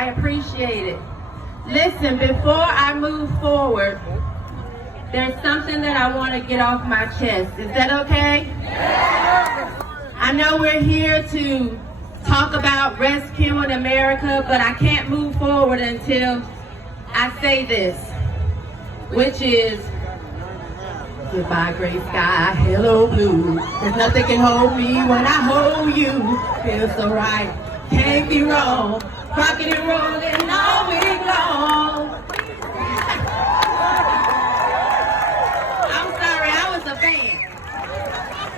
I appreciate it. Listen, before I move forward, there's something that I want to get off my chest. Is that okay? I know we're here to talk about rescuing America, but I can't move forward until I say this, which is, goodbye gray sky, hello blue. There's nothing can hold me when I hold you. Feels so right, can't be wrong. Rocking and rolling all week long. I'm sorry, I was a fan.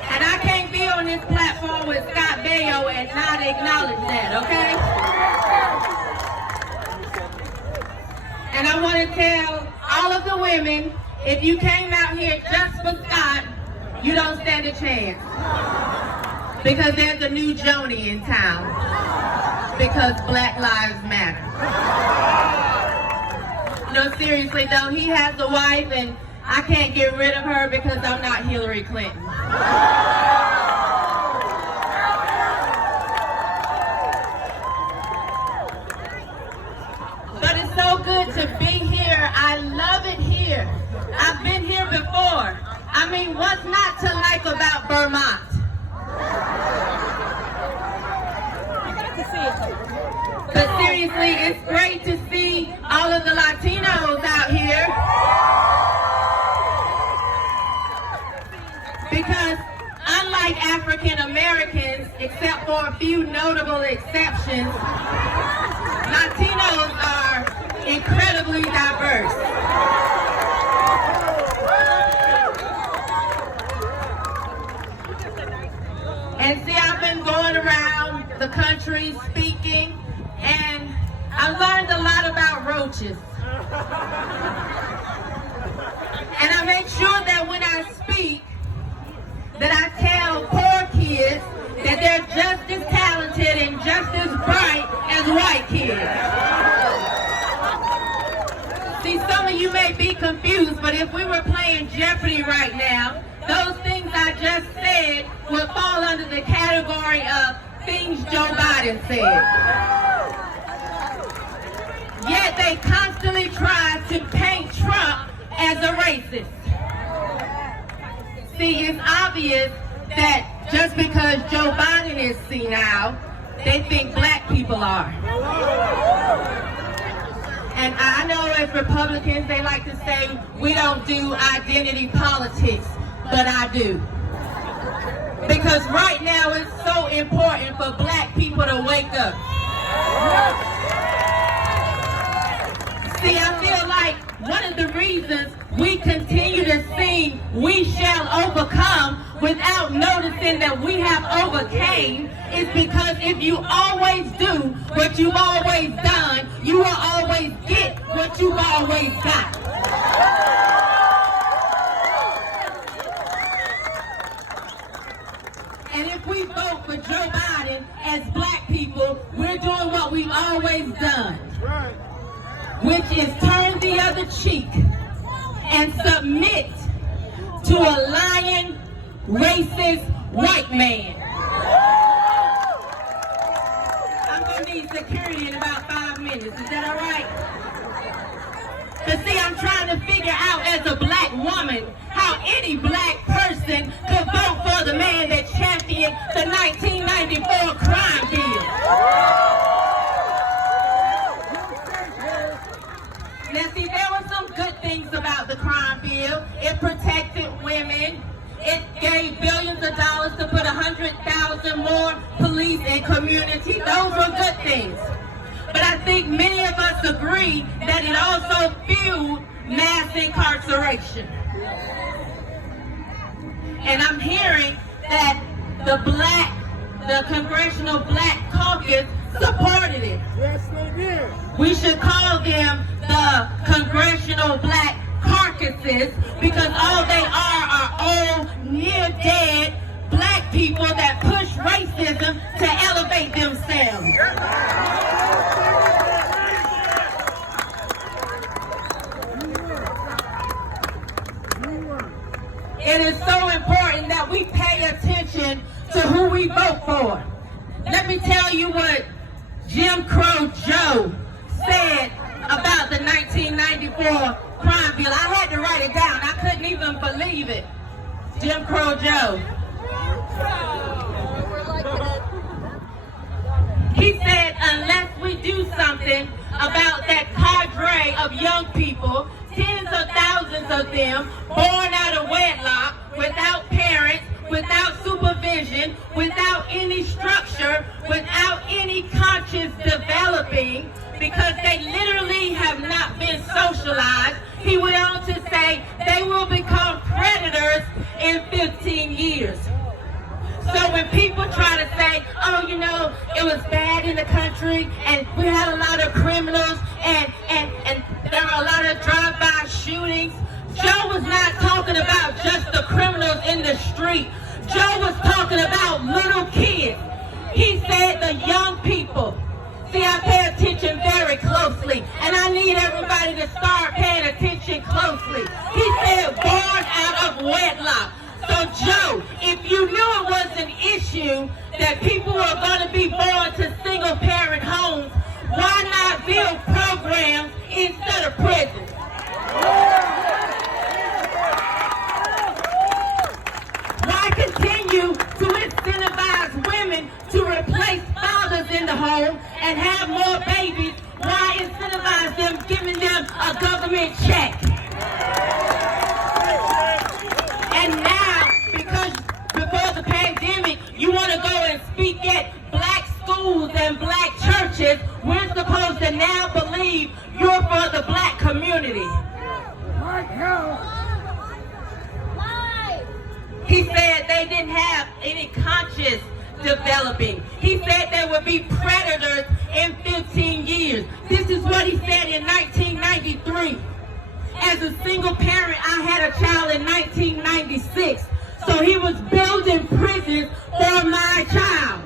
And I can't be on this platform with Scott Baio and not acknowledge that, okay? And I want to tell all of the women, if you came out here just for Scott, you don't stand a chance. Because there's a new Joni in town. Because Black Lives Matter. No, seriously though, he has a wife and I can't get rid of her because I'm not Hillary Clinton. But it's so good to be here. I love it here. I've been here before. I mean, what's not to like about Vermont? But seriously, it's great to see all of the Latinos out here. Because unlike African Americans, except for a few notable exceptions, Latinos are incredibly diverse. And see, I've been going around the country speaking, and I learned a lot about roaches. And I make sure that when I speak, that I tell poor kids that they're just as talented and just as bright as white kids. See, some of you may be confused, but if we were playing Jeopardy right now, those things I just said would fall under the category of things Joe Biden said. Yet they constantly try to paint Trump as a racist. See, it's obvious that just because Joe Biden is senile, they think black people are. And I know as Republicans, they like to say, we don't do identity politics, but I do. Because right now it's so important for black people to wake up. See, I feel like one of the reasons we continue to sing "We Shall Overcome" without noticing that we have overcame is because if you always do what you've always done, you will always get what you've always got. And if we vote for Joe Biden as black people, we're doing what we've always done, which is turn the other cheek and submit to a lying, racist white man. I'm going to need security in about 5 minutes. Is that all right? But see, I'm trying to figure out as a black woman how any black person could vote for the man that championed the 1994 crime bill. Now see, there were some good things about the crime bill. It protected women. It gave billions of dollars to put 100,000 more police in community. Those were good things. But I think many of us agree that it also fueled mass incarceration. And I'm hearing that the Congressional Black Caucus supported it. Yes, they did. We should call them the Congressional Black Carcasses because all they are old, near-dead black people that push racism to elevate themselves. It is so important that we pay attention to who we vote for. Let me tell you what Jim Crow Joe said about the 1994 crime bill. I had to write it down. I couldn't even believe it. Jim Crow Joe. He said unless we do something about that cadre of young people, tens of thousands of them born out of wedlock, without parents, without supervision, without any structure, without any conscious developing, because they literally have not been socialized. He went on to say they will become predators in 15 years. So when people try to say, oh, you know, it was bad in the country and we had a lot of criminals and there are a lot of drive-by shootings, Joe was not talking about just the criminals in the street. Joe was talking about little kids. He said the young people. See, I pay attention very closely, and I need everybody to start paying attention closely. He said born out of wedlock. So Joe, if you knew it was an issue that people were going to be born to single-parent homes, why not build programs instead of prisons? Why continue to incentivize women to replace fathers in the home and have more babies? Why incentivize them giving them a government check? And now, because before the pandemic, you want to go and speak at black schools and black churches, we're supposed to now believe you're for the black community. He said they didn't have any conscious developing. He said there would be predators in 15 years. This is what he said in 1993. As a single parent, I had a child in 1996. So he was building prisons for my child.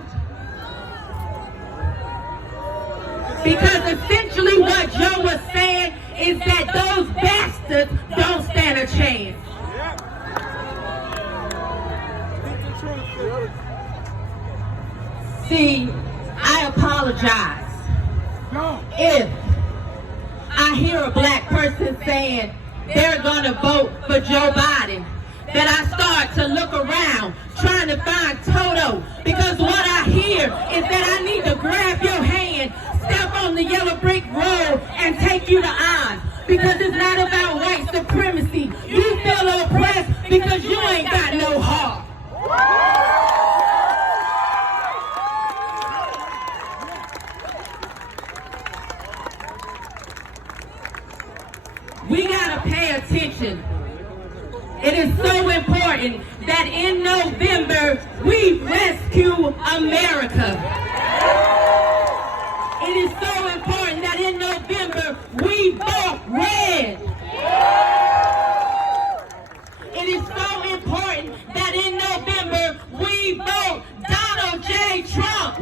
Because essentially what Joe was saying is that those bastards don't stand a chance. See, I apologize if I hear a black person saying they're going to vote for Joe Biden, that I start to look around trying to find Toto, because what I hear is that I need to grab your hand, step on the yellow brick road, and take you to Oz. Because it's not about white supremacy. You feel oppressed because you ain't got no heart. We gotta pay attention. It is so important that in November we rescue America. It is so important that in November we vote red. It is so important that in November we vote Donald J. Trump.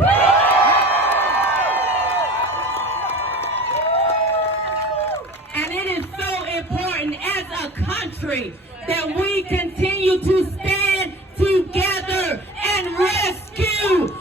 And it is so important as a country that we continue to stand together and rescue